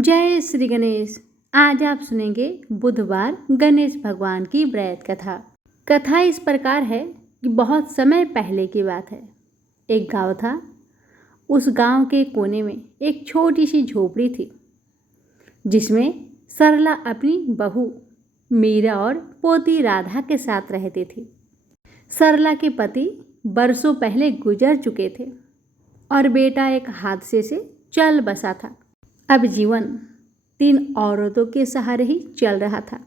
जय श्री गणेश। आज आप सुनेंगे बुधवार गणेश भगवान की व्रत कथा। कथा इस प्रकार है कि बहुत समय पहले की बात है। एक गांव था। उस गांव के कोने में एक छोटी सी झोपड़ी थी, जिसमें सरला अपनी बहू मीरा और पोती राधा के साथ रहती थी। सरला के पति बरसों पहले गुजर चुके थे और बेटा एक हादसे से चल बसा था। अब जीवन 3 औरतों के सहारे ही चल रहा था।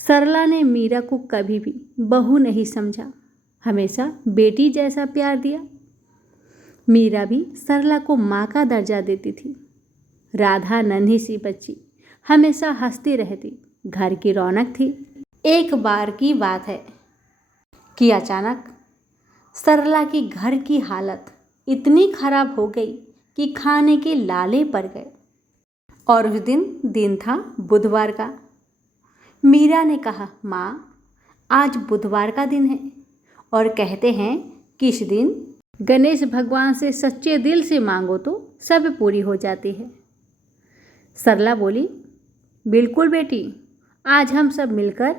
सरला ने मीरा को कभी भी बहू नहीं समझा, हमेशा बेटी जैसा प्यार दिया। मीरा भी सरला को माँ का दर्जा देती थी। राधा नन्ही सी बच्ची हमेशा हंसती रहती, घर की रौनक थी। एक बार की बात है कि अचानक सरला की घर की हालत इतनी खराब हो गई कि खाने के लाले पड़ गए। और उस दिन था बुधवार का। मीरा ने कहा, माँ, आज बुधवार का दिन है और कहते हैं कि इस दिन गणेश भगवान से सच्चे दिल से मांगो तो सब पूरी हो जाती है। सरला बोली, बिल्कुल बेटी, आज हम सब मिलकर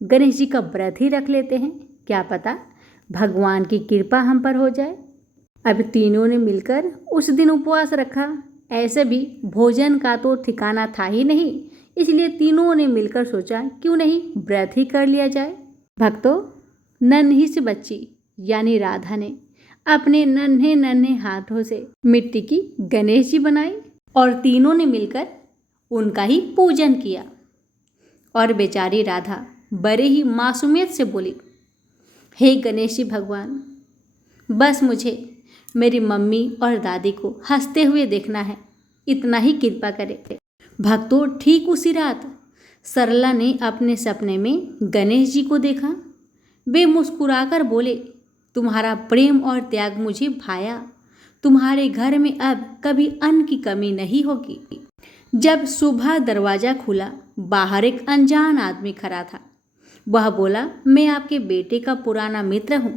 गणेश जी का व्रत ही रख लेते हैं, क्या पता भगवान की कृपा हम पर हो जाए। अब तीनों ने मिलकर उस दिन उपवास रखा। ऐसे भी भोजन का तो ठिकाना था ही नहीं, इसलिए तीनों ने मिलकर सोचा क्यों नहीं व्रत ही कर लिया जाए। भक्तों, नन्ही सी बच्ची यानी राधा ने अपने नन्हे नन्हे हाथों से मिट्टी की गणेश जी बनाई और तीनों ने मिलकर उनका ही पूजन किया। और बेचारी राधा बड़े ही मासूमियत से बोली, हे गणेश जी भगवान, बस मुझे मेरी मम्मी और दादी को हंसते हुए देखना है, इतना ही कृपा करे। भक्तों, ठीक उसी रात सरला ने अपने सपने में गणेश जी को देखा। वे मुस्कुराकर बोले, तुम्हारा प्रेम और त्याग मुझे भाया। तुम्हारे घर में अब कभी अन्न की कमी नहीं होगी। जब सुबह दरवाज़ा खुला, बाहर एक अनजान आदमी खड़ा था। वह बोला, मैं आपके बेटे का पुराना मित्र हूँ।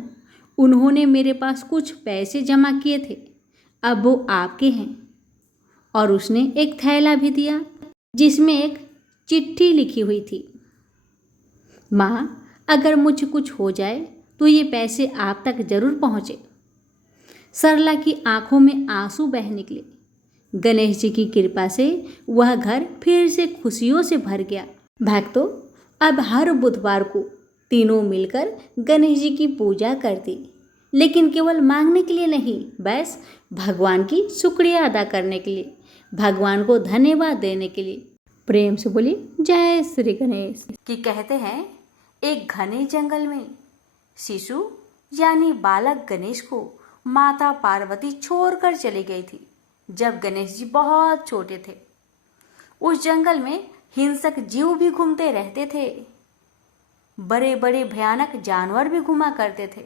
उन्होंने मेरे पास कुछ पैसे जमा किए थे, अब वो आपके हैं। और उसने एक थैला भी दिया जिसमें एक चिट्ठी लिखी हुई थी, माँ, अगर मुझे कुछ हो जाए तो ये पैसे आप तक जरूर पहुँचे। सरला की आंखों में आंसू बह निकले। गणेश जी की कृपा से वह घर फिर से खुशियों से भर गया। भक्तों, अब हर बुधवार को तीनों मिलकर गणेश जी की पूजा करती, लेकिन केवल मांगने के लिए नहीं, बस भगवान की शुक्रिया अदा करने के लिए, भगवान को धन्यवाद देने के लिए। प्रेम से बोली जय श्री गणेश। कि कहते हैं, एक घने जंगल में शिशु यानी बालक गणेश को माता पार्वती छोड़कर चली गई थी जब गणेश जी बहुत छोटे थे। उस जंगल में हिंसक जीव भी घूमते रहते थे, बड़े बड़े भयानक जानवर भी घुमा करते थे।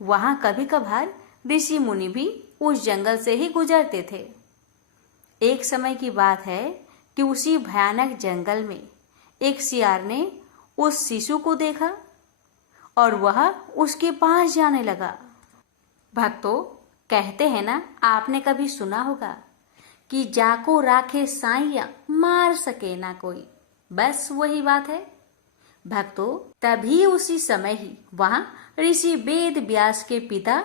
वहां कभी कभार ऋषि मुनि भी उस जंगल से ही गुजरते थे। एक समय की बात है कि उसी भयानक जंगल में एक सियार ने उस शिशु को देखा और वह उसके पास जाने लगा। भक्तों, कहते हैं ना, आपने कभी सुना होगा कि जाको राखे साइया मार सके ना कोई, बस वही बात है। भक्तों, तभी उसी समय ही वहां ऋषि वेद व्यास के पिता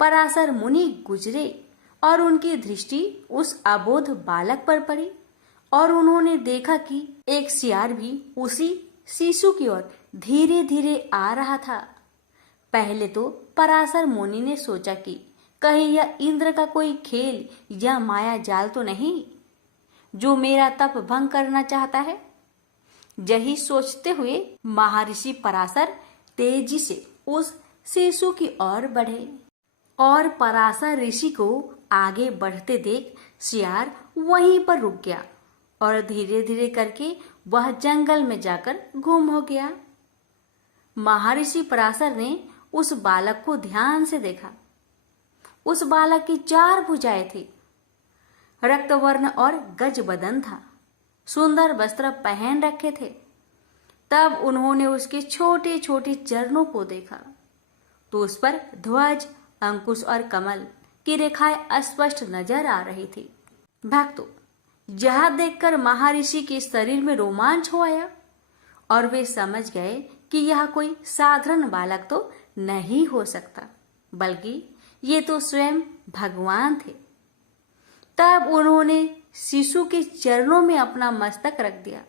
पराशर मुनि गुजरे और उनकी दृष्टि उस अबोध बालक पर पड़ी और उन्होंने देखा कि एक सियार भी उसी शिशु की ओर धीरे धीरे आ रहा था। पहले तो पराशर मुनि ने सोचा कि कहीं यह इंद्र का कोई खेल या माया जाल तो नहीं जो मेरा तप भंग करना चाहता है। यही सोचते हुए महर्षि पराशर तेजी से उस शिशु की ओर बढ़े और पराशर ऋषि को आगे बढ़ते देख सियार वहीं पर रुक गया और धीरे धीरे करके वह जंगल में जाकर गुम हो गया। महर्षि पराशर ने उस बालक को ध्यान से देखा। उस बालक की 4 भुजाएं थी, रक्तवर्ण और गज बदन था, सुंदर वस्त्र पहन रखे थे। तब उन्होंने उसके छोटे छोटे चरणों को देखा तो उस पर ध्वज, अंकुश और कमल की रेखाएं स्पष्ट नजर आ रही थी। भक्तों, यह देखकर महर्षि के शरीर में रोमांच हो आया और वे समझ गए कि यह कोई साधारण बालक तो नहीं हो सकता, बल्कि ये तो स्वयं भगवान थे। तब उन्होंने शिशु के चरणों में अपना मस्तक रख दिया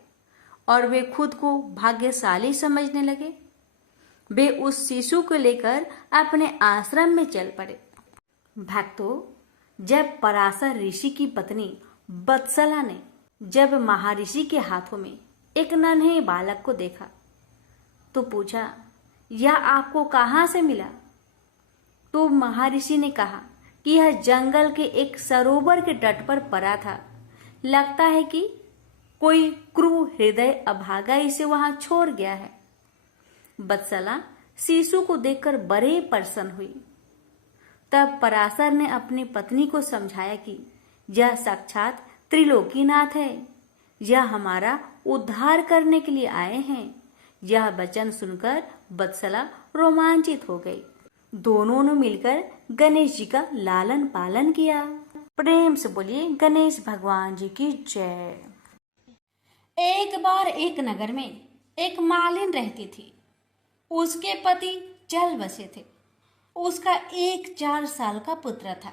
और वे खुद को भाग्यशाली समझने लगे। वे उस शिशु को लेकर अपने आश्रम में चल पड़े। भक्तों, जब पराशर ऋषि की पत्नी वत्सला ने जब महर्षि के हाथों में एक नन्हे बालक को देखा तो पूछा, यह आपको कहाँ से मिला? तो महर्षि ने कहा कि यह जंगल के एक सरोवर के तट पर पड़ा था। लगता है कि कोई क्रूर हृदय अभागा इसे वहां छोड़ गया है। वत्सला शिशु को देखकर बड़े प्रसन्न हुई। तब पराशर ने अपनी पत्नी को समझाया कि यह साक्षात त्रिलोकीनाथ है, यह हमारा उद्धार करने के लिए आए हैं। यह वचन सुनकर वत्सला रोमांचित हो गई। दोनों ने मिलकर गणेश जी का लालन पालन किया। प्रेम से बोलिए गणेश भगवान जी की जय। एक बार एक नगर में एक मालिन रहती थी। उसके पति चल बसे थे। उसका एक 4 साल का पुत्र था।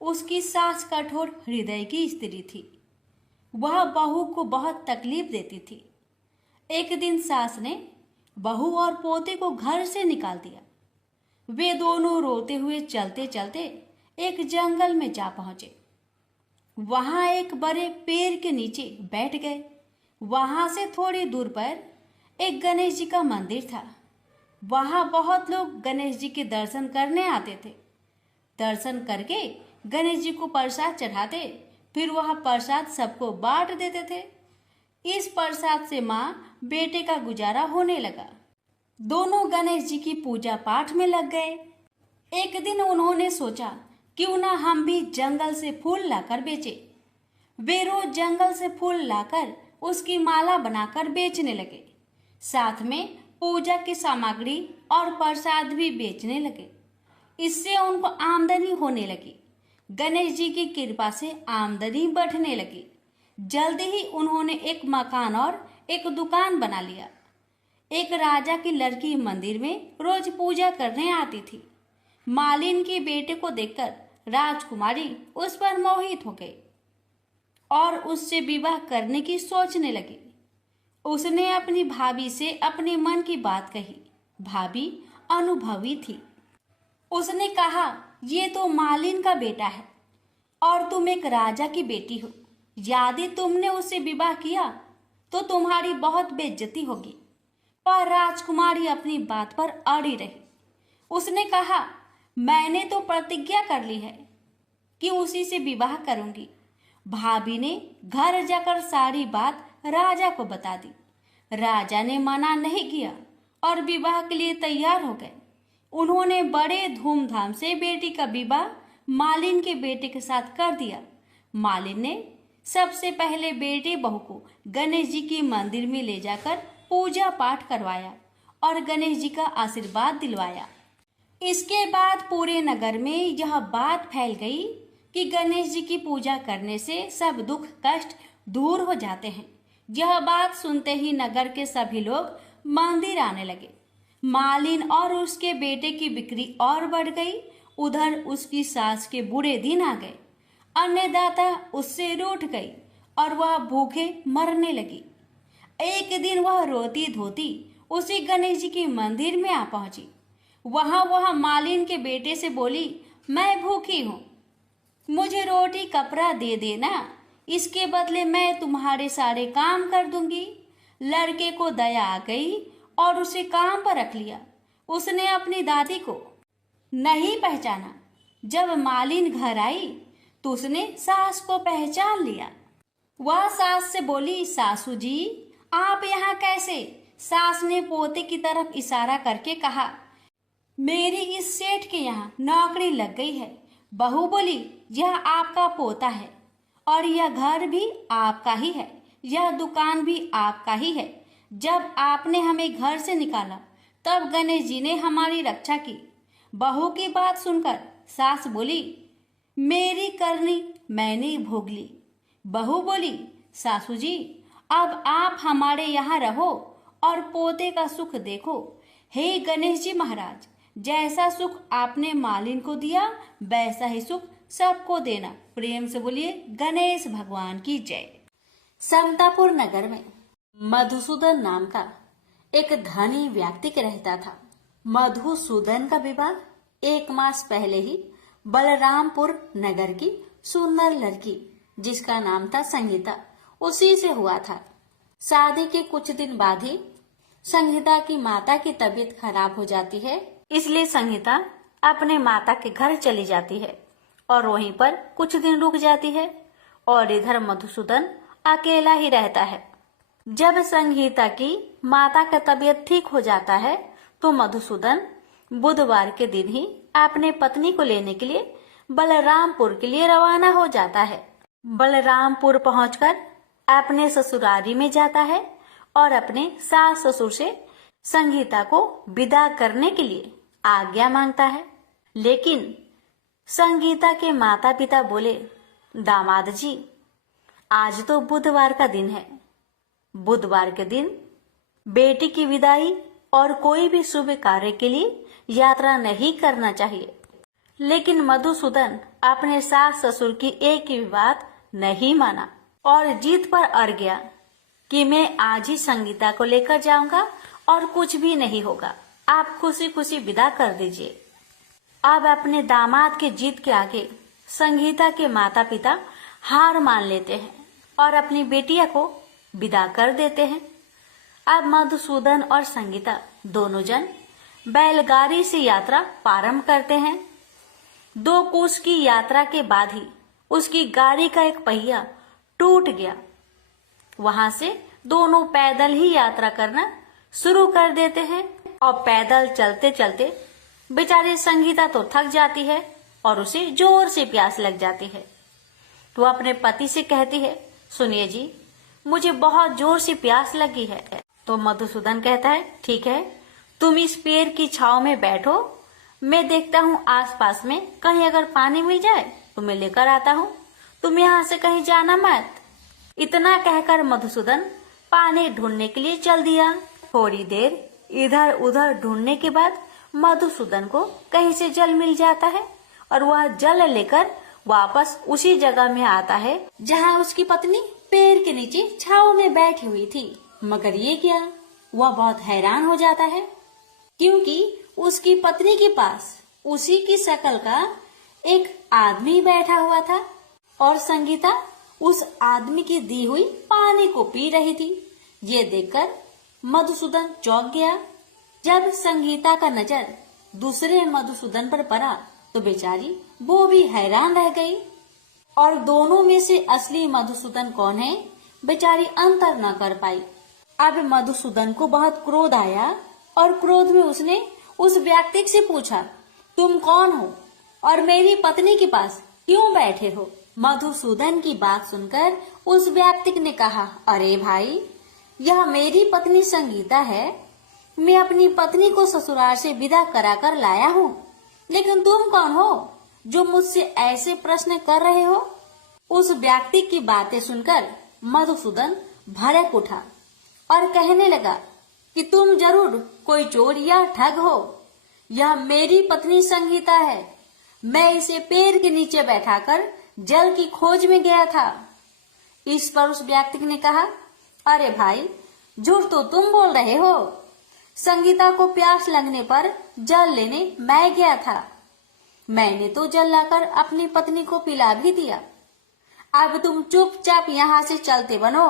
उसकी सास कठोर हृदय की स्त्री थी। वह बहू को बहुत तकलीफ देती थी। एक दिन सास ने बहू और पोते को घर से निकाल दिया। वे दोनों रोते हुए चलते चलते एक जंगल में जा पहुंचे। वहां एक बड़े पेड़ के नीचे बैठ गए। वहां से थोड़ी दूर पर एक गणेश जी का मंदिर था। वहां बहुत लोग गणेश जी के दर्शन करने आते थे। दर्शन करके गणेश जी को प्रसाद चढ़ाते, फिर वह प्रसाद सबको बांट देते थे। इस प्रसाद से माँ बेटे का गुजारा होने लगा। दोनों गणेश जी की पूजा पाठ में लग गए। एक दिन उन्होंने सोचा क्यों ना हम भी जंगल से फूल लाकर बेचे। वे रोज जंगल से फूल लाकर उसकी माला बनाकर बेचने लगे। साथ में पूजा की सामग्री और प्रसाद भी बेचने लगे। इससे उनको आमदनी होने लगी। गणेश जी की कृपा से आमदनी बढ़ने लगी। जल्दी ही उन्होंने एक मकान और एक दुकान बना लिया। एक राजा की लड़की मंदिर में रोज पूजा करने आती थी। मालिन के बेटे को देखकर राजकुमारी उस पर मोहित हो गई और उससे विवाह करने की सोचने लगी। उसने अपनी भाभी से अपने मन की बात कही। भाभी अनुभवी थी। उसने कहा, ये तो मालिन का बेटा है और तुम एक राजा की बेटी हो। यदि तुमने उससे विवाह किया तो तुम्हारी बहुत बेइज्जती होगी। पर राजकुमारी अपनी बात पर अड़ी रही। उसने कहा, मैंने तो प्रतिज्ञा कर ली है कि उसी से विवाह करूंगी। भाभी ने घर जाकर सारी बात राजा को बता दी। राजा ने मना नहीं किया और विवाह के लिए तैयार हो गए। उन्होंने बड़े धूमधाम से बेटी का विवाह मालिन के बेटे के साथ कर दिया। मालिन ने सबसे पहले बेटे बहू को गणेश जी की मंदिर में ले जाकर पूजा पाठ करवाया और गणेश जी का आशीर्वाद दिलवाया। इसके बाद पूरे नगर में यह बात फैल गई कि गणेश जी की पूजा करने से सब दुख कष्ट दूर हो जाते हैं। यह बात सुनते ही नगर के सभी लोग मंदिर आने लगे। मालिन और उसके बेटे की बिक्री और बढ़ गई। उधर उसकी सास के बुरे दिन आ गए। अन्नदाता उससे रूठ गई और वह भूखे मरने लगी। एक दिन वह रोती धोती उसी गणेश जी के मंदिर में आ पहुंची। वह मालिन के बेटे से बोली, मैं भूखी हूँ, मुझे रोटी कपड़ा दे देना, इसके बदले मैं तुम्हारे सारे काम कर दूंगी। लड़के को दया आ गई और उसे काम पर रख लिया। उसने अपनी दादी को नहीं पहचाना। जब मालिन घर आई तो उसने सास को पहचान लिया। वह सास से बोली, सासू जी आप यहाँ कैसे? सास ने पोते की तरफ इशारा करके कहा, मेरी इस सेठ के यहाँ नौकरी लग गई है। बहू बोली, यह आपका पोता है और यह घर भी आपका ही है, यह दुकान भी आपका ही है। जब आपने हमें घर से निकाला तब गणेश जी ने हमारी रक्षा की। बहू की बात सुनकर सास बोली, मेरी करनी मैंने भोग ली, बहू बोली, सासू जी, अब आप हमारे यहाँ रहो और पोते का सुख देखो। हे गणेश जी महाराज, जैसा सुख आपने मालिन को दिया वैसा ही सुख सबको देना। प्रेम से बोलिए गणेश भगवान की जय। समतापुर नगर में मधुसूदन नाम का एक धनी व्यक्ति रहता था। मधुसूदन का विवाह 1 मास पहले ही बलरामपुर नगर की सुंदर लड़की, जिसका नाम था संगीता, उसी से हुआ था। शादी के कुछ दिन बाद ही संगीता की माता की तबीयत खराब हो जाती है, इसलिए संगीता अपने माता के घर चली जाती है और वहीं पर कुछ दिन रुक जाती है और इधर मधुसूदन अकेला ही रहता है। जब संगीता की माता का तबीयत ठीक हो जाता है तो मधुसूदन बुधवार के दिन ही अपने पत्नी को लेने के लिए बलरामपुर के लिए रवाना हो जाता है। बलरामपुर पहुंचकर अपने ससुरारी में जाता है और अपने सास ससुर से संगीता को विदा करने के लिए आज्ञा मांगता है। लेकिन संगीता के माता पिता बोले, दामाद जी, आज तो बुधवार का दिन है। बुधवार के दिन बेटी की विदाई और कोई भी शुभ कार्य के लिए यात्रा नहीं करना चाहिए। लेकिन मधुसूदन अपने सास ससुर की एक ही बात नहीं माना और जीत पर अड़ गया कि मैं आज ही संगीता को लेकर जाऊंगा और कुछ भी नहीं होगा, आप खुशी खुशी विदा कर दीजिए। अब अपने दामाद के जीत के आगे संगीता के माता पिता हार मान लेते हैं और अपनी बेटिया को विदा कर देते हैं। अब मधुसूदन और संगीता दोनों जन बैलगाड़ी से यात्रा प्रारंभ करते हैं। 2 कोस की यात्रा के बाद ही उसकी गाड़ी का एक पहिया टूट गया। वहां से दोनों पैदल ही यात्रा करना शुरू कर देते हैं और पैदल चलते चलते बेचारी संगीता तो थक जाती है और उसे जोर से प्यास लग जाती है। तो अपने पति से कहती है, सुनिए जी, मुझे बहुत जोर से प्यास लगी है। तो मधुसूदन कहता है, ठीक है, तुम इस पेड़ की छांव में बैठो, मैं देखता हूँ आसपास में कहीं अगर पानी मिल जाए तो मैं लेकर आता हूँ, तुम यहाँ से कहीं जाना मत। इतना कहकर मधुसूदन पानी ढूंढने के लिए चल दिया। थोड़ी देर इधर उधर ढूंढने के बाद मधुसूदन को कहीं से जल मिल जाता है और वह जल लेकर वापस उसी जगह में आता है जहाँ उसकी पत्नी पेड़ के नीचे छांव में बैठी हुई थी। मगर ये क्या, वह बहुत हैरान हो जाता है क्योंकि उसकी पत्नी के पास उसी की शक्ल का एक आदमी बैठा हुआ था और संगीता उस आदमी की दी हुई पानी को पी रही थी। ये देखकर मधुसूदन चौंक गया। जब संगीता का नजर दूसरे मधुसूदन पर पड़ा तो बेचारी वो भी हैरान रह गई और दोनों में से असली मधुसूदन कौन है बेचारी अंतर न कर पाई। अब मधुसूदन को बहुत क्रोध आया और क्रोध में उसने उस व्यक्ति से पूछा, तुम कौन हो और मेरी पत्नी के पास क्यों बैठे हो? मधुसूदन की बात सुनकर उस व्यक्ति ने कहा, अरे भाई, यह मेरी पत्नी संगीता है। मैं अपनी पत्नी को ससुराल से विदा कराकर लाया हूँ, लेकिन तुम कौन हो जो मुझसे ऐसे प्रश्न कर रहे हो? उस व्यक्ति की बातें सुनकर मधुसूदन भड़क उठा और कहने लगा कि तुम जरूर कोई चोर या ठग हो। यह मेरी पत्नी संगीता है। मैं इसे पेड़ के नीचे बैठाकर जल की खोज में गया था। इस पर उस व्यक्ति ने कहा, अरे भाई, झूठ तो तुम बोल रहे हो। संगीता को प्यास लगने पर जल लेने मैं गया था। मैंने तो जल लाकर अपनी पत्नी को पिला भी दिया। अब तुम चुपचाप यहाँ से चलते बनो,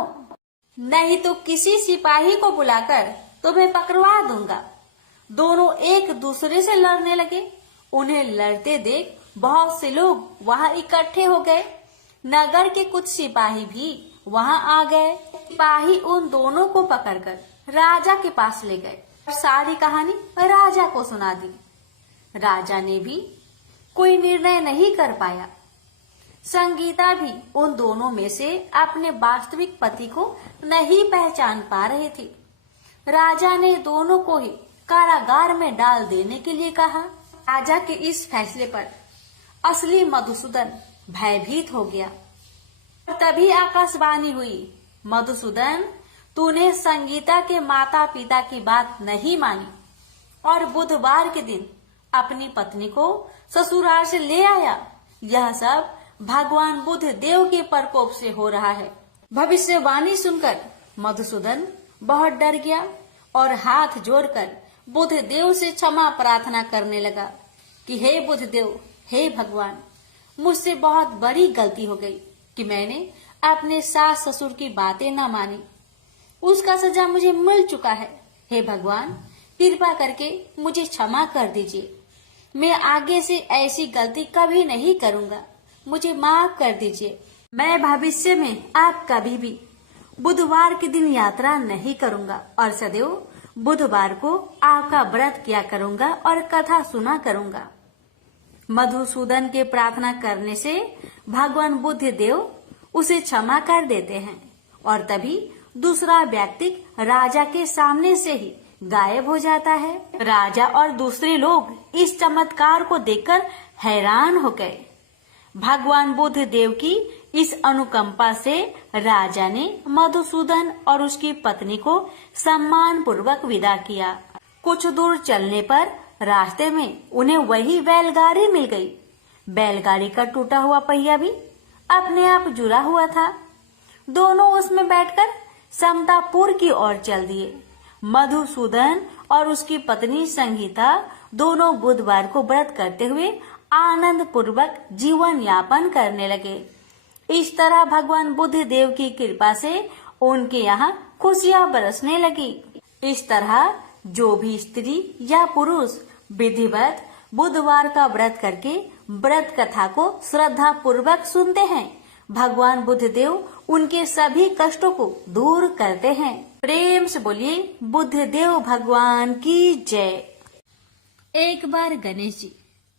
नहीं तो किसी सिपाही को बुलाकर तुम्हें पकड़वा दूंगा। दोनों एक दूसरे से लड़ने लगे। उन्हें लड़ते देख बहुत से लोग वहाँ इकट्ठे हो गए। नगर के कुछ सिपाही भी वहाँ आ गए। सिपाही उन दोनों को पकड़कर राजा के पास ले गए और सारी कहानी राजा को सुना दी। राजा ने भी कोई निर्णय नहीं कर पाया। संगीता भी उन दोनों में से अपने वास्तविक पति को नहीं पहचान पा रहे थे। राजा ने दोनों को ही कारागार में डाल देने के लिए कहा। राजा के इस फैसले पर असली मधुसूदन भयभीत हो गया तभी आकाशवाणी हुई, मधुसूदन, तूने संगीता के माता पिता की बात नहीं मानी और बुधवार के दिन अपनी पत्नी को ससुराल से ले आया। यह सब भगवान बुद्ध देव के प्रकोप से हो रहा है। भविष्यवाणी सुनकर मधुसूदन बहुत डर गया और हाथ जोड़कर बुद्ध देव से क्षमा प्रार्थना करने लगा कि हे बुद्ध देव, हे भगवान, मुझसे बहुत बड़ी गलती हो गई कि मैंने अपने सास ससुर की बातें न मानी। उसका सजा मुझे मिल चुका है। हे भगवान, कृपा करके मुझे क्षमा कर दीजिए। मैं आगे से ऐसी गलती कभी नहीं करूंगा। मुझे माफ कर दीजिए। मैं भविष्य में आप कभी भी बुधवार के दिन यात्रा नहीं करूंगा और सदैव बुधवार को आपका व्रत किया करूंगा और कथा सुना करूंगा। मधुसूदन के प्रार्थना करने से भगवान बुद्ध देव उसे क्षमा कर देते हैं और तभी दूसरा व्यक्ति राजा के सामने से ही गायब हो जाता है। राजा और दूसरे लोग इस चमत्कार को देखकर हैरान हो गए। भगवान बुद्ध देव की इस अनुकंपा से राजा ने मधुसूदन और उसकी पत्नी को सम्मान पूर्वक विदा किया। कुछ दूर चलने पर रास्ते में उन्हें वही बैलगाड़ी मिल गई। बैलगाड़ी का टूटा हुआ पहिया भी अपने आप जुड़ा हुआ था। दोनों उसमें बैठकर समतापुर की ओर चल दिए। मधुसूदन और उसकी पत्नी संगीता दोनों बुधवार को व्रत करते हुए आनंद पूर्वक जीवन यापन करने लगे। इस तरह भगवान बुद्ध देव की कृपा से उनके यहाँ खुशियाँ बरसने लगी। इस तरह जो भी स्त्री या पुरुष विधिवत बुधवार का व्रत करके व्रत कथा को श्रद्धा पूर्वक सुनते हैं, भगवान बुद्ध देव उनके सभी कष्टों को दूर करते हैं। प्रेम से बोलिए बुद्ध देव भगवान की जय। एक बार गणेश जी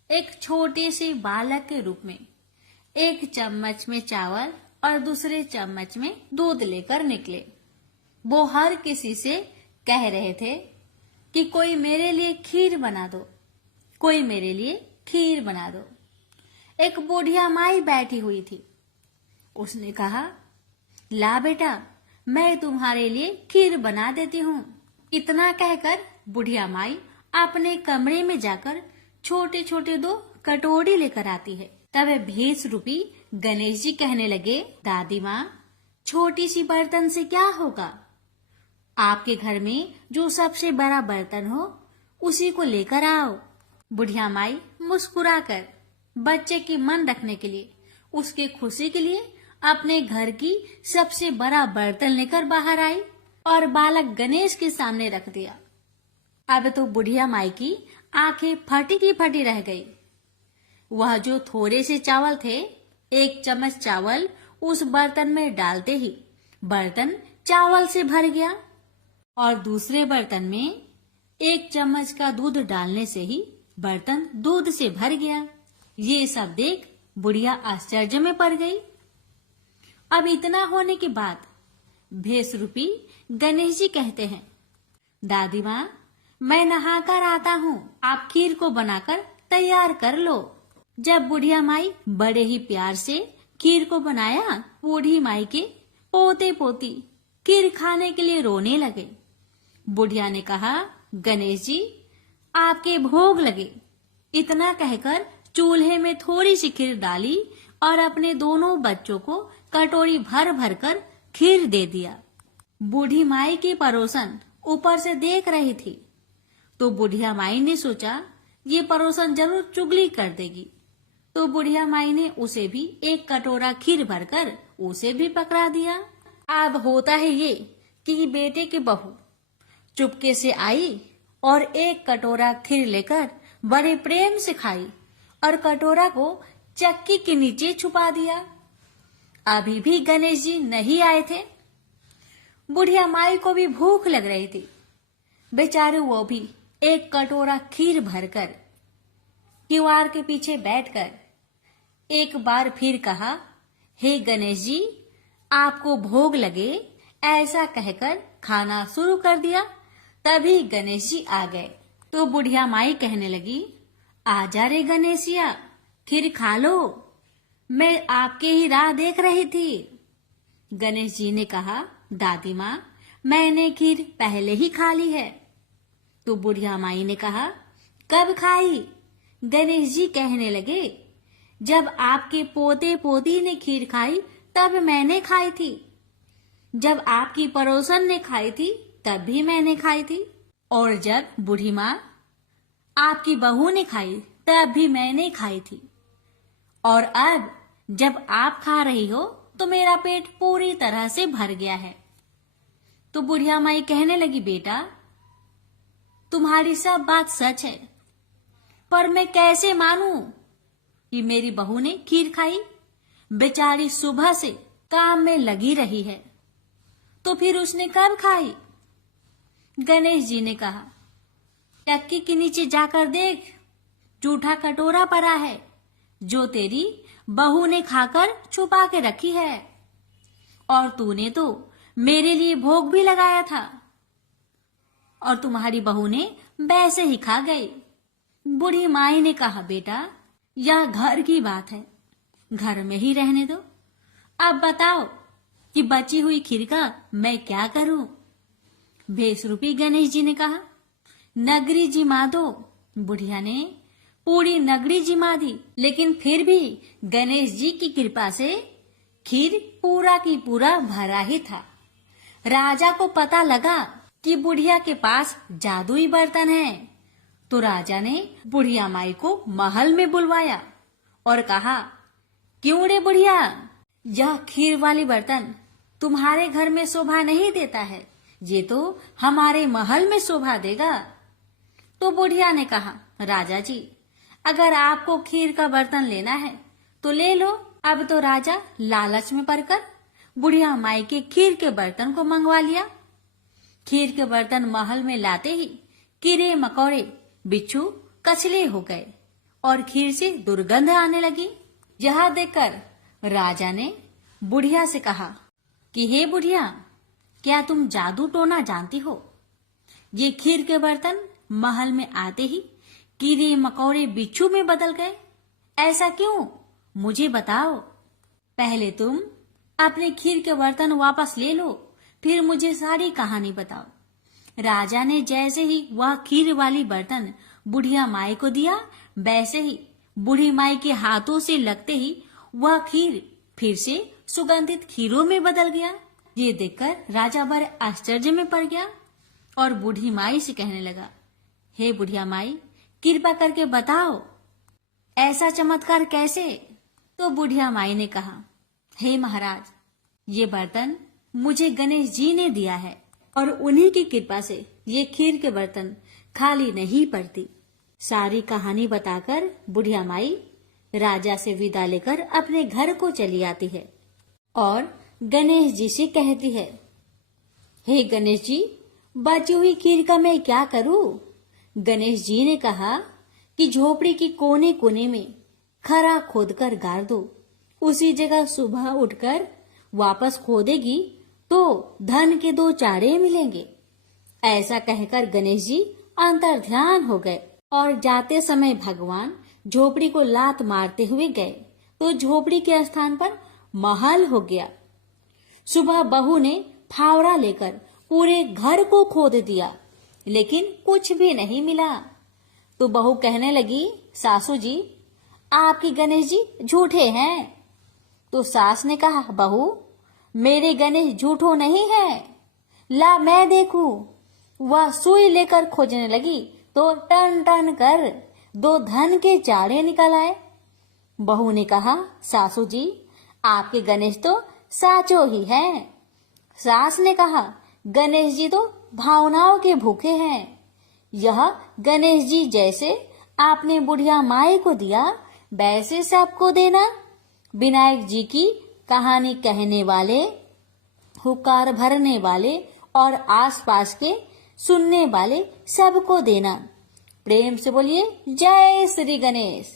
एक छोटे से बालक के रूप में एक चम्मच में चावल और दूसरे चम्मच में दूध लेकर निकले। वो हर किसी से कह रहे थे कि कोई मेरे लिए खीर बना दो, कोई मेरे लिए खीर बना दो। एक बुढ़िया माई बैठी हुई थी। उसने कहा, ला बेटा, मैं तुम्हारे लिए खीर बना देती हूँ। इतना कहकर बुढ़िया माई अपने कमरे में जाकर छोटे छोटे 2 कटोरी लेकर आती है। तब 20 रुपये गणेश जी कहने लगे, दादी माँ, छोटी सी बर्तन से क्या होगा? आपके घर में जो सबसे बड़ा बर्तन हो उसी को लेकर आओ। बुढ़िया माई मुस्कुराकर बच्चे की मन रखने के लिए, उसके खुशी के लिए अपने घर की सबसे बड़ा बर्तन लेकर बाहर आई और बालक गणेश के सामने रख दिया। अब तो बुढ़िया माई की आंखें फटी की फटी रह गई। वह जो थोड़े से चावल थे, 1 चम्मच चावल उस बर्तन में डालते ही बर्तन चावल से भर गया और दूसरे बर्तन में 1 चम्मच का दूध डालने से ही बर्तन दूध से भर गया। ये सब देख बुढ़िया आश्चर्य में पड़ गई। अब इतना होने के बाद 20 रुपये गणेश जी कहते हैं, दादी माँ, मैं नहाकर आता हूँ, आप खीर को बनाकर तैयार कर लो। जब बुढ़िया माई बड़े ही प्यार से खीर को बनाया, बूढ़ी माई के पोते पोती खीर खाने के लिए रोने लगे। बुढ़िया ने कहा, गणेश जी, आपके भोग लगे। इतना कहकर चूल्हे में थोड़ी सी खीर डाली और अपने दोनों बच्चों को कटोरी भर भर कर खीर दे दिया। बूढ़ी माई की पड़ोसन ऊपर से देख रही थी, तो बुढ़िया माई ने सोचा ये पड़ोसन जरूर चुगली कर देगी। तो बुढ़िया माई ने उसे भी 1 कटोरा खीर भरकर उसे भी पकड़ा दिया। अब होता है ये कि बेटे की बहू चुपके से आई और 1 कटोरा खीर लेकर बड़े प्रेम से खाई और कटोरा को चक्की के नीचे छुपा दिया। अभी भी गणेश जी नहीं आए थे। बुढ़िया माई को भी भूख लग रही थी। बेचारे वो भी 1 कटोरा खीर भरकर किवाड़ के पीछे बैठकर एक बार फिर कहा, हे गणेश जी, आपको भोग लगे, ऐसा कहकर खाना शुरू कर दिया। तभी गणेश जी आ गए। तो बुढ़िया माई कहने लगी, आजा रे गणेशिया, खीर खा लो, मैं आपके ही राह देख रही थी। गणेश जी ने कहा, दादी माँ, मैंने खीर पहले ही खा ली है। तो बुढ़िया माई ने कहा, कब खाई? गणेश जी कहने लगे, जब आपके पोते पोती ने खीर खाई तब मैंने खाई थी। जब आपकी पड़ोसन ने खाई थी तब भी मैंने खाई थी। और जब बूढ़ी माँ आपकी बहू ने खाई तब भी मैंने खाई थी। और अब जब आप खा रही हो तो मेरा पेट पूरी तरह से भर गया है। तो बुढ़िया माई कहने लगी, बेटा, तुम्हारी सब बात सच है, पर मैं कैसे मानूं कि मेरी बहू ने खीर खाई? बेचारी सुबह से काम में लगी रही है, तो फिर उसने कब खाई? गणेश जी ने कहा, टक्की के नीचे जाकर देख, जूठा कटोरा पड़ा है जो तेरी बहू ने खाकर छुपा के रखी है, और तूने तो मेरे लिए भोग भी लगाया था, और तुम्हारी बहू ने वैसे ही खा गई। बूढ़ी माई ने कहा, बेटा, यह घर की बात है, घर में ही रहने दो। अब बताओ कि बची हुई खीर का मैं क्या करूं? बेसरूपी गणेश जी ने कहा, नगरी जिमा दो। बुढ़िया ने पूरी नगरी जिमा दी, लेकिन फिर भी गणेश जी की कृपा से खीर पूरा की पूरा भरा ही था। राजा को पता लगा कि बुढ़िया के पास जादुई बर्तन है, तो राजा ने बुढ़िया माई को महल में बुलवाया और कहा, क्यों रे बुढ़िया, यह खीर वाली बर्तन तुम्हारे घर में शोभा नहीं देता है, ये तो हमारे महल में शोभा देगा। तो बुढ़िया ने कहा, राजा जी, अगर आपको खीर का बर्तन लेना है तो ले लो। अब तो राजा लालच में पड़कर बुढ़िया माई के खीर के बर्तन को मंगवा लिया। खीर के बर्तन महल में लाते ही कीड़े मकोड़े, बिच्छू, कछले हो गए और खीर से दुर्गंध आने लगी। यह देखकर राजा ने बुढ़िया से कहा कि हे बुढ़िया, क्या तुम जादू टोना जानती हो? ये खीर के बर्तन महल में आते ही कीड़े मकोड़े बिच्छू में बदल गए, ऐसा क्यों? मुझे बताओ। पहले तुम अपने खीर के बर्तन वापस ले लो, फिर मुझे सारी कहानी बताओ। राजा ने जैसे ही वह खीर वाली बर्तन बुढ़िया माई को दिया, वैसे ही बूढ़ी माई के हाथों से लगते ही वह खीर फिर से सुगंधित खीरों में बदल गया। ये देखकर राजा बड़े आश्चर्य में पड़ गया और बूढ़ी माई से कहने लगा, हे बुढ़िया माई, कृपा करके बताओ, ऐसा चमत्कार कैसे? तो बुढ़िया माई ने कहा, हे महाराज, ये बर्तन मुझे गणेश जी ने दिया है और उन्हीं की कृपा से ये खीर के बर्तन खाली नहीं पड़ती। सारी कहानी बताकर बुढ़िया माई राजा से विदा लेकर अपने घर को चली आती है और गणेश जी से कहती है, हे गणेश जी, बची हुई खीर का मैं क्या करूं? गणेश जी ने कहा कि झोपड़ी की कोने कोने में खरा खोदकर गाड़ दो, उसी जगह सुबह उठकर वापस खोदेगी तो धन के 2 चाड़े मिलेंगे। ऐसा कहकर गणेश जी अंतर्ध्यान हो गए और जाते समय भगवान झोपड़ी को लात मारते हुए गए तो झोपड़ी के स्थान पर महल हो गया। सुबह बहू ने फावड़ा लेकर पूरे घर को खोद दिया, लेकिन कुछ भी नहीं मिला। तो बहू कहने लगी, सासू जी, आपके गणेश जी झूठे हैं। तो सास ने कहा, बहू, मेरे गणेश झूठो नहीं है, ला मैं देखूं। वह सुई लेकर खोजने लगी तो टन टन कर 2 धन के चाड़े निकल आए। बहू ने कहा, सासू जी, आपके गणेश तो साचो ही हैं। सास ने कहा, गणेश जी तो भावनाओं के भूखे हैं। यह गणेश जी जैसे आपने बुढ़िया माई को दिया, वैसे सबको देना। विनायक जी की कहानी कहने वाले, हुक्कार भरने वाले और आसपास के सुनने वाले सबको देना। प्रेम से बोलिए, जय श्री गणेश।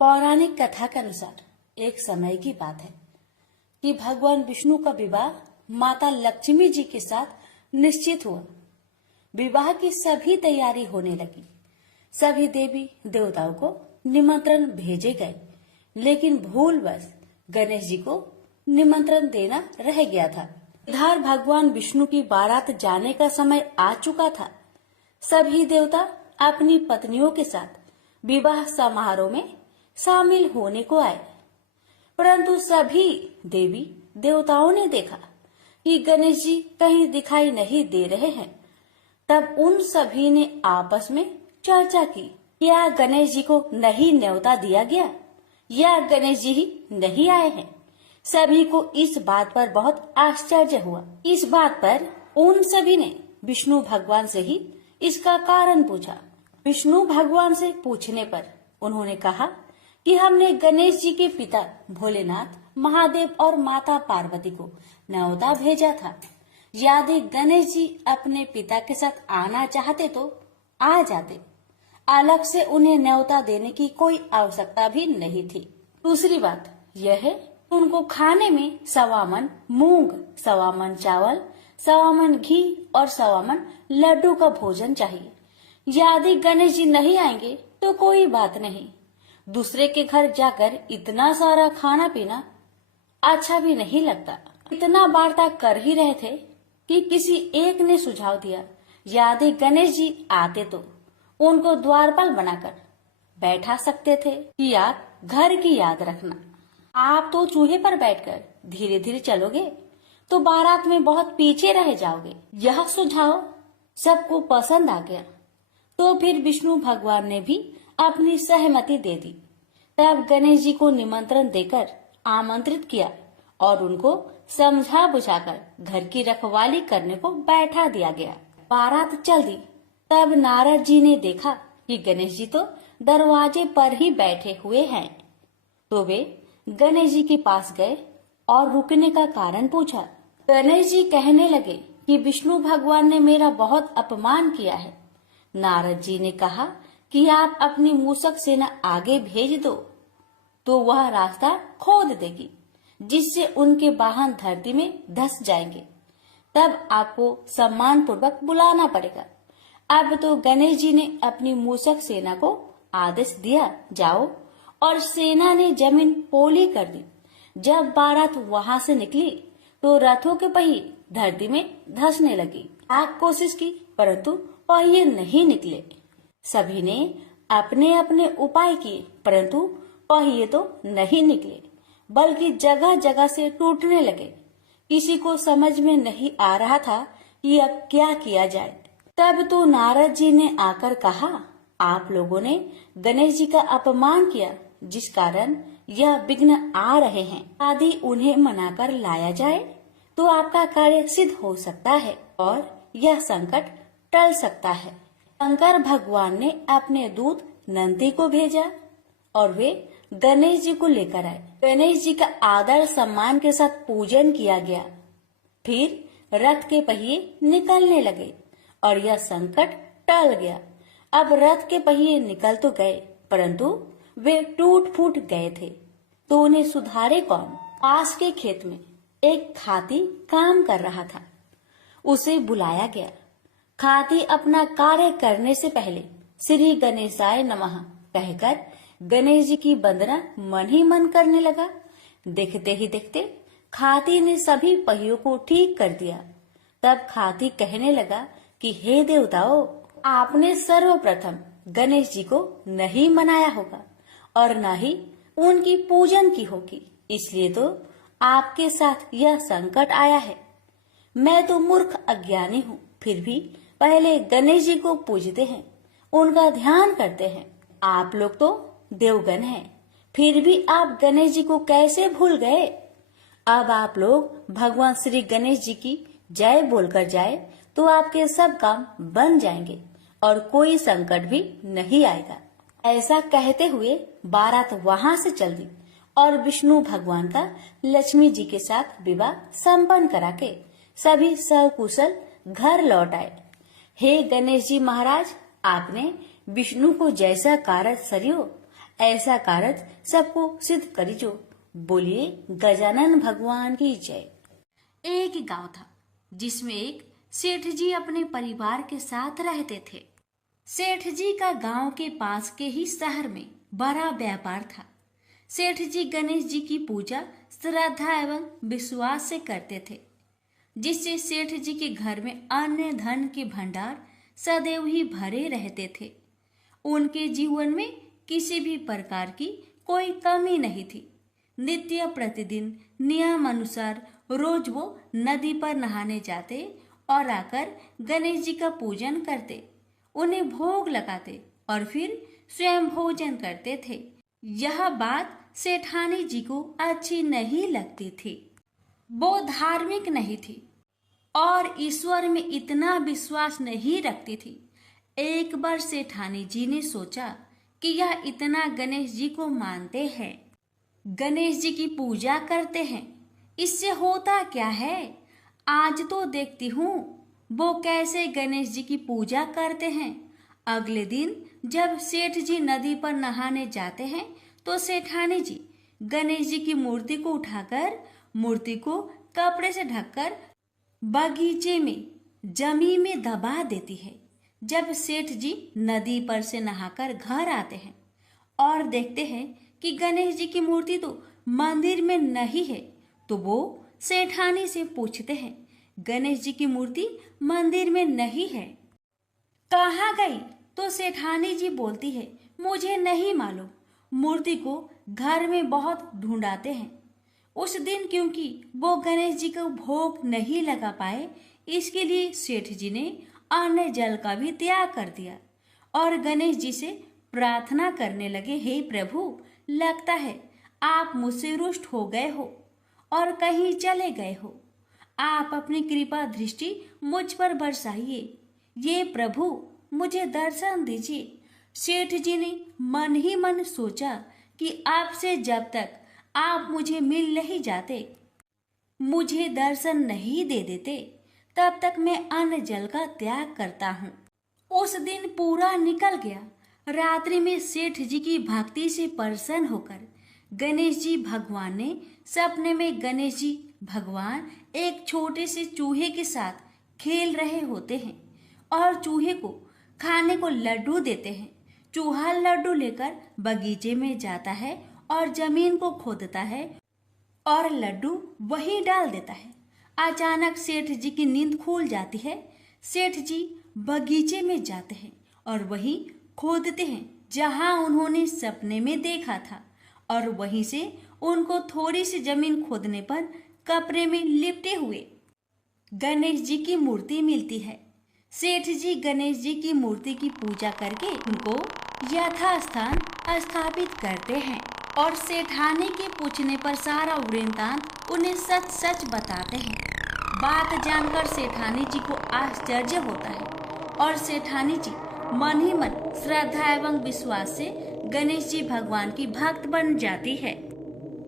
पौराणिक कथा के अनुसार एक समय की बात है कि भगवान विष्णु का विवाह माता लक्ष्मी जी के साथ निश्चित हुआ। विवाह की सभी तैयारी होने लगी। सभी देवी देवताओं को निमंत्रण भेजे गए, लेकिन भूलवश गणेश जी को निमंत्रण देना रह गया था। इधर भगवान विष्णु की बारात जाने का समय आ चुका था। सभी देवता अपनी पत्नियों के साथ विवाह समारोह में शामिल होने को आए, परंतु सभी देवी देवताओं ने देखा कि गणेश जी कहीं दिखाई नहीं दे रहे हैं। तब उन सभी ने आपस में चर्चा की, क्या गणेश जी को नहीं न्योता दिया गया या गणेश जी ही नहीं आए हैं। सभी को इस बात पर बहुत आश्चर्य हुआ। इस बात पर उन सभी ने विष्णु भगवान से ही इसका कारण पूछा। विष्णु भगवान से पूछने पर उन्होंने कहा कि हमने गणेश जी के पिता भोलेनाथ, महादेव और माता पार्वती को न्योता भेजा था। यदि गणेश जी अपने पिता के साथ आना चाहते तो आ जाते, अलग से उन्हें न्योता देने की कोई आवश्यकता भी नहीं थी। दूसरी बात यह है, उनको खाने में 1.25 मन मूंग, 1.25 मन चावल, 1.25 मन घी और 1.25 मन लड्डू का भोजन चाहिए। यदि गणेश जी नहीं आएंगे तो कोई बात नहीं, दूसरे के घर जाकर इतना सारा खाना पीना अच्छा भी नहीं लगता। इतना वार्ता कर ही रहे थे कि किसी एक ने सुझाव दिया, यदि गणेश जी आते तो उनको द्वारपाल बनाकर बैठा सकते थे कि आप घर की याद रखना, आप तो चूहे पर बैठकर धीरे धीरे चलोगे तो बारात में बहुत पीछे रह जाओगे। यह सुझाव सबको पसंद आ गया, तो फिर विष्णु भगवान ने भी अपनी सहमति दे दी। तब गणेश जी को निमंत्रण देकर आमंत्रित किया और उनको समझा बुझाकर घर की रखवाली करने को बैठा दिया गया। बारात चल दी। तब नारद जी ने देखा कि गणेश जी तो दरवाजे पर ही बैठे हुए हैं, तो वे गणेश जी के पास गए और रुकने का कारण पूछा। गणेश जी कहने लगे कि विष्णु भगवान ने मेरा बहुत अपमान किया है। नारद जी ने कहा कि आप अपनी मूषक सेना आगे भेज दो तो वह रास्ता खोद देगी, जिससे उनके वाहन धरती में धंस जाएंगे। तब आपको सम्मान पूर्वक बुलाना पड़ेगा। अब तो गणेश जी ने अपनी मूषक सेना को आदेश दिया, जाओ, और सेना ने जमीन पोली कर दी। जब बारात वहां से निकली तो रथों के पहिए धरती में धंसने लगी। आग कोशिश की परंतु पहिए नहीं निकले। सभी ने अपने अपने उपाय किए परंतु पहिए तो नहीं निकले, बल्कि जगह जगह से टूटने लगे। किसी को समझ में नहीं आ रहा था कि अब क्या किया जाए। तब तो नारद जी ने आकर कहा, आप लोगों ने गणेश जी का अपमान किया, जिस कारण यह विघ्न आ रहे हैं। यदि उन्हें मनाकर लाया जाए तो आपका कार्य सिद्ध हो सकता है और यह संकट टल सकता है। शंकर भगवान ने अपने दूत नंदी को भेजा और वे गणेश जी को लेकर आए। गणेश जी का आदर सम्मान के साथ पूजन किया गया। फिर रथ के पहिए निकलने लगे और यह संकट टल गया। अब रथ के पहिए निकल तो गए परंतु वे टूट फूट गए थे, तो उन्हें सुधारे कौन। पास के खेत में एक खाती काम कर रहा था, उसे बुलाया गया। खाती अपना कार्य करने से पहले श्री गणेशाय नमः कहकर गणेश जी की वंदना मन ही मन करने लगा। देखते ही देखते खाती ने सभी पहियों को ठीक कर दिया। तब खाती कहने लगा कि हे देवताओं, आपने सर्वप्रथम गणेश जी को नहीं मनाया होगा और न ही उनकी पूजन की होगी, इसलिए तो आपके साथ यह संकट आया है। मैं तो मूर्ख अज्ञानी हूँ, फिर भी पहले गणेश जी को पूजते हैं, उनका ध्यान करते हैं। आप लोग तो देवगण हैं, फिर भी आप गणेश जी को कैसे भूल गए। अब आप लोग भगवान श्री गणेश जी की जय बोलकर जाए तो आपके सब काम बन जाएंगे और कोई संकट भी नहीं आएगा। ऐसा कहते हुए बारात वहां से चल दी और विष्णु भगवान का लक्ष्मी जी के साथ विवाह संपन्न करा के सभी सकुशल घर लौट आए। हे गणेश जी महाराज, आपने विष्णु को जैसा कारज सरियो ऐसा कारज सबको सिद्ध करिजो। बोलिए गजानन भगवान की जय। एक गांव था जिसमें एक सेठ जी अपने परिवार के साथ रहते थे। सेठ जी का गांव के पास के ही शहर में बड़ा व्यापार था। सेठ जी गणेश जी की पूजा श्रद्धा एवं विश्वास से करते थे, जिससे सेठ जी के घर में अन्न धन के भंडार सदैव ही भरे रहते थे। उनके जीवन में किसी भी प्रकार की कोई कमी नहीं थी। नित्य प्रतिदिन नियम अनुसार रोज वो नदी पर नहाने जाते और आकर गणेश जी का पूजन करते, उन्हें भोग लगाते और फिर स्वयं भोजन करते थे। यह बात सेठानी जी को अच्छी नहीं लगती थी। वो धार्मिक नहीं थी और ईश्वर में इतना विश्वास नहीं रखती थी। एक बार सेठानी जी ने सोचा कि यह इतना गणेश जी को मानते हैं, गणेश जी की पूजा करते हैं, इससे होता क्या है? आज तो देखती हूँ वो कैसे गणेश जी की पूजा करते हैं। अगले दिन जब सेठ जी नदी पर नहाने जाते हैं तो सेठानी जी गणेश जी की मूर्ति को उठाकर मूर्ति को कपड़े से ढककर बगीचे में जमीन में दबा देती है। जब सेठ जी नदी पर से नहाकर घर आते हैं और देखते हैं कि गणेश जी की मूर्ति तो मंदिर में नहीं है, तो वो सेठानी से पूछते हैं, गणेश जी की मूर्ति मंदिर में नहीं है, कहाँ गई? तो सेठानी जी बोलती है, मुझे नहीं मालूम, मूर्ति को घर में बहुत ढूंढाते हैं। उस दिन क्योंकि वो गणेश जी को भोग नहीं लगा पाए, इसके लिए सेठ जी ने अन्न जल का भी त्याग कर दिया और गणेश जी से प्रार्थना करने लगे, हे प्रभु, लगता है आप मुझसे रुष्ट हो गए हो और कहीं चले गए हो। आप अपनी कृपा दृष्टि मुझ पर बरसाइए। ये प्रभु, मुझे दर्शन दीजिए। सेठ जी ने मन ही मन सोचा कि आपसे जब तक आप मुझे मिल नहीं जाते, मुझे दर्शन नहीं दे देते, तब तक मैं अन्न जल का त्याग करता हूँ। उस दिन पूरा निकल गया। रात्रि में सेठ जी की भक्ति से प्रसन्न होकर गणेश जी भगवान ने सपने में गणेश जी भगवान एक छोटे से चूहे के साथ खेल रहे होते हैं और चूहे को खाने को लड्डू देते हैं। चूहा लड्डू लेकर बगीचे में जाता है और जमीन को खोदता है और लड्डू वहीं डाल देता है। अचानक सेठ जी की नींद खुल जाती है। सेठ जी बगीचे में जाते हैं और वहीं खोदते हैं जहां उन्होंने सपने में देखा था, और वहीं से उनको थोड़ी सी जमीन खोदने पर कपड़े में लिपटे हुए गणेश जी की मूर्ति मिलती है। सेठ जी गणेश जी की मूर्ति की पूजा करके उनको यथास्थान स्थापित करते हैं और सेठानी के पूछने पर सारा वृत्तांत उन्हें सच सच बताते हैं। बात जानकर सेठानी जी को आश्चर्य होता है और सेठानी जी मन ही मन श्रद्धा एवं विश्वास से गणेश जी भगवान की भक्त बन जाती है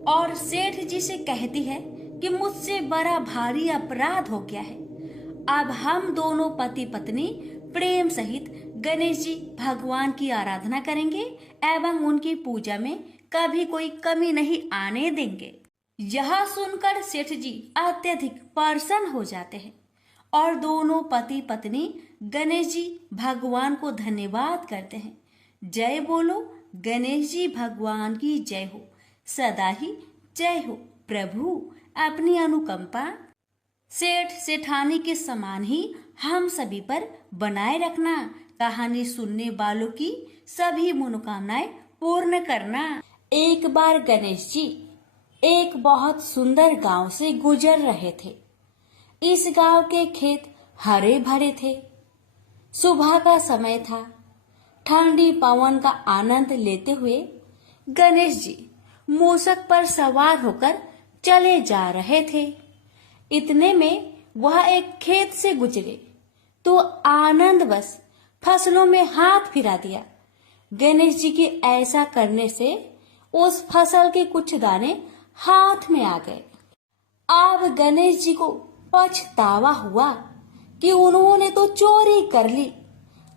और सेठ जी से कहती है कि मुझसे बड़ा भारी अपराध हो गया है। अब हम दोनों पति पत्नी प्रेम सहित गणेश जी भगवान की आराधना करेंगे एवं उनकी पूजा में कभी कोई कमी नहीं आने देंगे। यह सुनकर सेठ जी अत्यधिक प्रसन्न हो जाते हैं और दोनों पति पत्नी गणेश जी भगवान को धन्यवाद करते हैं। जय बोलो, गणेश जी भगवान की जय हो, सदा ही जय हो। प्रभु अपनी अनुकंपा सेठ सेठानी के समान ही हम सभी पर बनाए रखना। कहानी सुनने वालों की सभी मनोकामनाएं पूर्ण करना। एक बार गणेश जी एक बहुत सुंदर गांव से गुजर रहे थे। इस गांव के खेत हरे भरे थे। सुबह का समय था। ठंडी पवन का आनंद लेते हुए गणेश जी मूषक पर सवार होकर चले जा रहे थे। इतने में वह एक खेत से गुजरे तो आनंदवश फसलों में हाथ फिरा दिया। गणेश जी के ऐसा करने से उस फसल के कुछ दाने हाथ में आ गए। अब गणेश जी को पछतावा हुआ कि उन्होंने तो चोरी कर ली।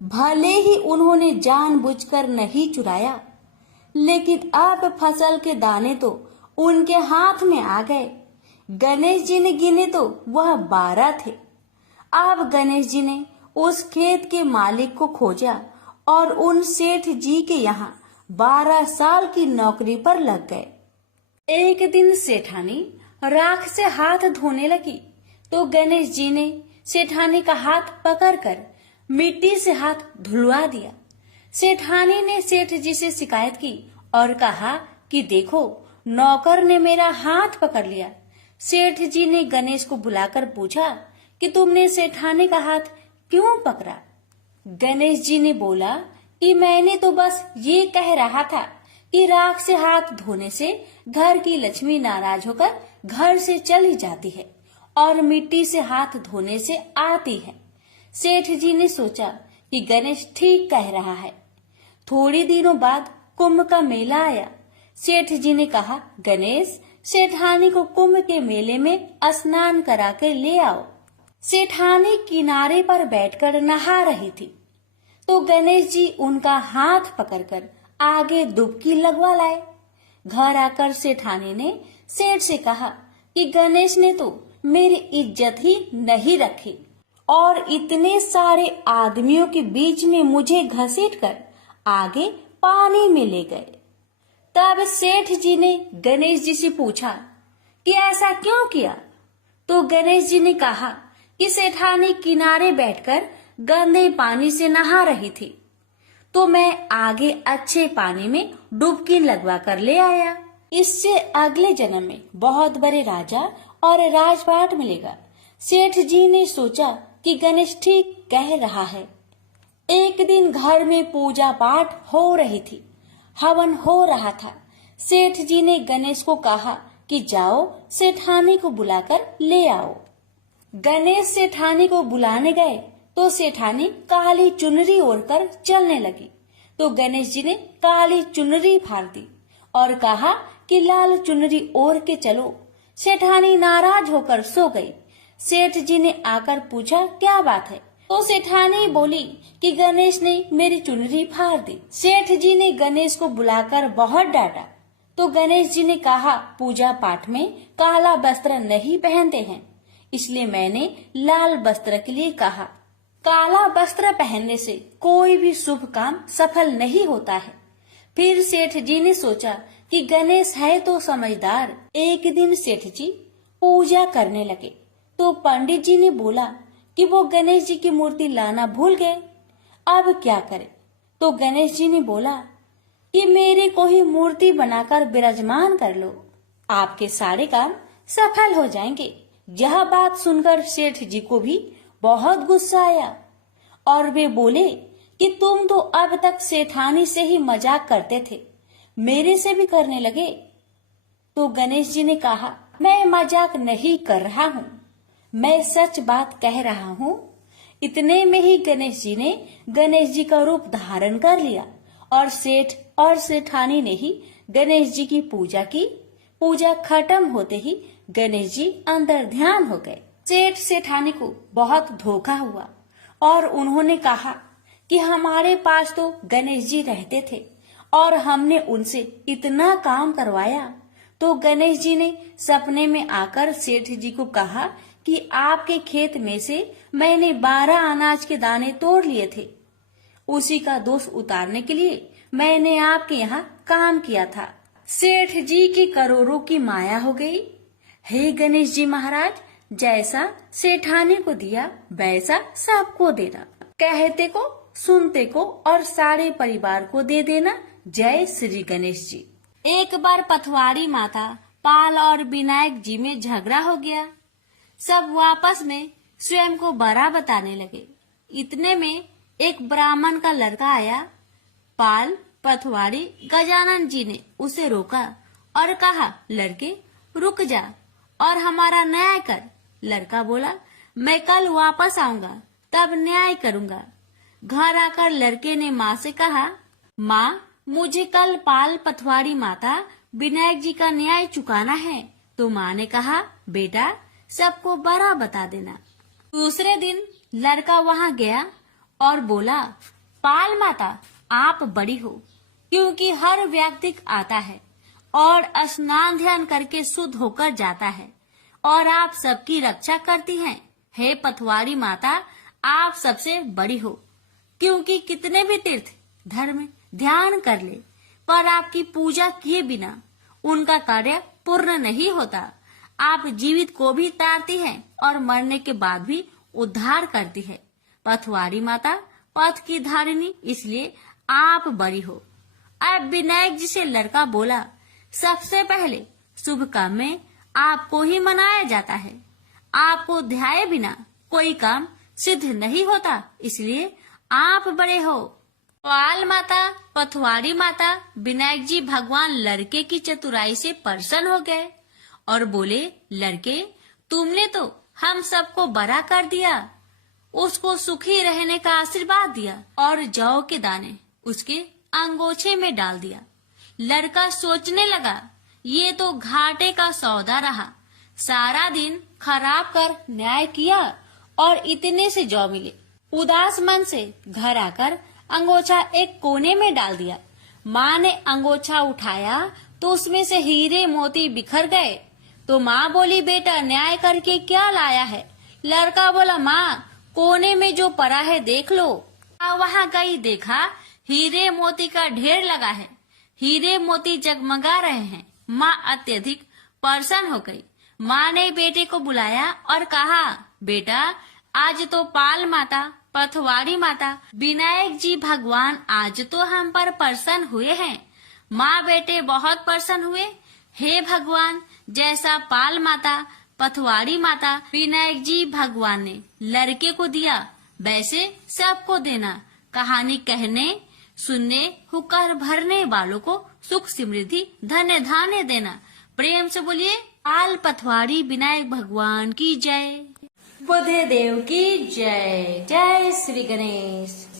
भले ही उन्होंने जानबूझकर नहीं चुराया, लेकिन अब फसल के दाने तो उनके हाथ में आ गए। गणेश जी ने गिने तो वह 12 थे। अब गणेश जी ने उस खेत के मालिक को खोजा और उन सेठ जी के यहाँ 12 साल की नौकरी पर लग गए। एक दिन सेठानी राख से हाथ धोने लगी तो गणेश जी ने सेठानी का हाथ पकड़कर मिट्टी से हाथ धुलवा दिया। सेठानी ने सेठ जी से शिकायत की और कहा कि देखो, नौकर ने मेरा हाथ पकड़ लिया। सेठ जी ने गणेश को बुलाकर पूछा कि तुमने सेठानी का हाथ क्यों पकड़ा? गणेश जी ने बोला कि मैंने तो बस ये कह रहा था कि राख से हाथ धोने से घर की लक्ष्मी नाराज होकर घर से चली जाती है और मिट्टी से हाथ धोने से आती है। सेठ जी ने सोचा कि गणेश ठीक कह रहा है। थोड़ी दिनों बाद कुंभ का मेला आया। सेठ जी ने कहा, गणेश, सेठानी को कुंभ के मेले में स्नान करा के ले आओ। सेठानी किनारे पर बैठकर नहा रही थी तो गणेश जी उनका हाथ पकड़कर आगे डुबकी लगवा लाए। घर आकर सेठानी ने सेठ से कहा कि गणेश ने तो मेरी इज्जत ही नहीं रखी और इतने सारे आदमियों के बीच में मुझे घसीटकर आगे पानी में ले गए। तब सेठ जी ने गणेश जी से पूछा कि ऐसा क्यों किया? तो गणेश जी ने कहा कि सेठानी किनारे बैठकर गंदे पानी से नहा रही थी तो मैं आगे अच्छे पानी में डुबकी लगवा कर ले आया। इससे अगले जन्म में बहुत बड़े राजा और राजपाट मिलेगा। सेठ जी ने सोचा कि गणेश ठीक कह रहा है। एक दिन घर में पूजा पाठ हो रही थी, हवन हो रहा था। सेठ जी ने गणेश को कहा कि जाओ सेठानी को बुलाकर ले आओ। गणेश सेठानी को बुलाने गए तो सेठानी काली चुनरी ओढ़कर चलने लगी तो गणेश जी ने काली चुनरी फाड़ दी और कहा कि लाल चुनरी ओढ़ के चलो। सेठानी नाराज होकर सो गई। सेठ जी ने आकर पूछा क्या बात है तो सेठानी बोली कि गणेश ने मेरी चुनरी फाड़ दी। सेठ जी ने गणेश को बुलाकर बहुत डांटा तो गणेश जी ने कहा, पूजा पाठ में काला वस्त्र नहीं पहनते हैं, इसलिए मैंने लाल वस्त्र के लिए कहा। काला वस्त्र पहनने से कोई भी शुभ काम सफल नहीं होता है। फिर सेठ जी ने सोचा कि गणेश है तो समझदार। एक दिन सेठ जी पूजा करने लगे तो पंडित जी ने बोला कि वो गणेश जी की मूर्ति लाना भूल गए, अब क्या करें? तो गणेश जी ने बोला कि मेरी को ही मूर्ति बनाकर विराजमान कर लो, आपके सारे काम सफल हो जाएंगे। यह बात सुनकर सेठ जी को भी बहुत गुस्सा आया और वे बोले कि तुम तो अब तक सेठानी से ही मजाक करते थे, मेरे से भी करने लगे। तो गणेश जी ने कहा, मैं मजाक नहीं कर रहा हूँ, मैं सच बात कह रहा हूँ। इतने में ही गणेश जी ने गणेश जी का रूप धारण कर लिया और सेठ और सेठानी ने ही गणेश जी की पूजा की। पूजा खत्म होते ही गणेश जी अंदर ध्यान हो गए। सेठ सेठानी को बहुत धोखा हुआ और उन्होंने कहा कि हमारे पास तो गणेश जी रहते थे और हमने उनसे इतना काम करवाया। तो गणेश जी ने सपने में आकर सेठ जी को कहा कि आपके खेत में से मैंने 12 अनाज के दाने तोड़ लिए थे, उसी का दोष उतारने के लिए मैंने आपके यहाँ काम किया था। सेठ जी की करोड़ों की माया हो गई। हे गणेश जी महाराज, जैसा सेठानी को दिया वैसा सबको देना, कहते को सुनते को और सारे परिवार को दे देना। जय श्री गणेश जी। एक बार पथवाड़ी माता पाल और विनायक जी में झगड़ा हो गया। सब आपस में स्वयं को बड़ा बताने लगे। इतने में एक ब्राह्मण का लड़का आया। पाल, पथवाड़ी, गजानन जी ने उसे रोका और कहा, लड़के रुक जा और हमारा न्याय कर। लड़का बोला, मैं कल वापस आऊंगा तब न्याय करूंगा। घर आकर लड़के ने माँ से कहा, माँ, मुझे कल पाल, पथवाड़ी माता, विनायक जी का न्याय चुकाना है। तो माँ ने कहा, बेटा सबको बड़ा बता देना। दूसरे दिन लड़का वहाँ गया और बोला, पाल माता, आप बड़ी हो, क्योंकि हर व्यक्ति आता है और स्नान ध्यान करके शुद्ध होकर जाता है और आप सबकी रक्षा करती हैं। हे पथवाड़ी माता, आप सबसे बड़ी हो, क्योंकि कितने भी तीर्थ धर्म ध्यान कर ले पर आपकी पूजा किए बिना उनका कार्य पूर्ण नहीं होता। आप जीवित को भी तारती हैं और मरने के बाद भी उद्धार करती है। पथवारी माता पथ की धारिणी, इसलिए आप बड़ी हो। अब विनायक जी से लड़का बोला, सबसे पहले शुभ काम में आपको ही मनाया जाता है। आपको ध्याये बिना कोई काम सिद्ध नहीं होता, इसलिए आप बड़े हो। पाल माता, पथवारी माता, विनायक जी भगवान लड़के की चतुराई से प्रसन्न हो गए और बोले, लड़के तुमने तो हम सबको बड़ा कर दिया। उसको सुखी रहने का आशीर्वाद दिया और जौ के दाने उसके अंगोछे में डाल दिया। लड़का सोचने लगा, ये तो घाटे का सौदा रहा। सारा दिन खराब कर न्याय किया और इतने से जौ मिले। उदास मन से घर आकर अंगोछा एक कोने में डाल दिया। माँ ने अंगोछा उठाया तो उसमें से हीरे मोती बिखर गए। तो माँ बोली, बेटा न्याय करके क्या लाया है? लड़का बोला, माँ कोने में जो पड़ा है देख लो। वहाँ गई, देखा हीरे मोती का ढेर लगा है। हीरे मोती जगमगा रहे हैं। माँ अत्यधिक प्रसन्न हो गई। माँ ने बेटे को बुलाया और कहा, बेटा आज तो पाल माता, पथवारी माता, विनायक जी भगवान आज तो हम पर प्रसन्न हुए हैं। माँ बेटे बहुत प्रसन्न हुए। हे भगवान, जैसा पाल माता, पथवारी माता, विनायक जी भगवान ने लड़के को दिया, वैसे सबको देना। कहानी कहने, सुनने, हुक्कर भरने वालों को सुख समृद्धि धन्य धान्य देना। प्रेम से बोलिए, पाल पथवारी विनायक भगवान की जय। बुद्धदेव की जय। जय श्री गणेश।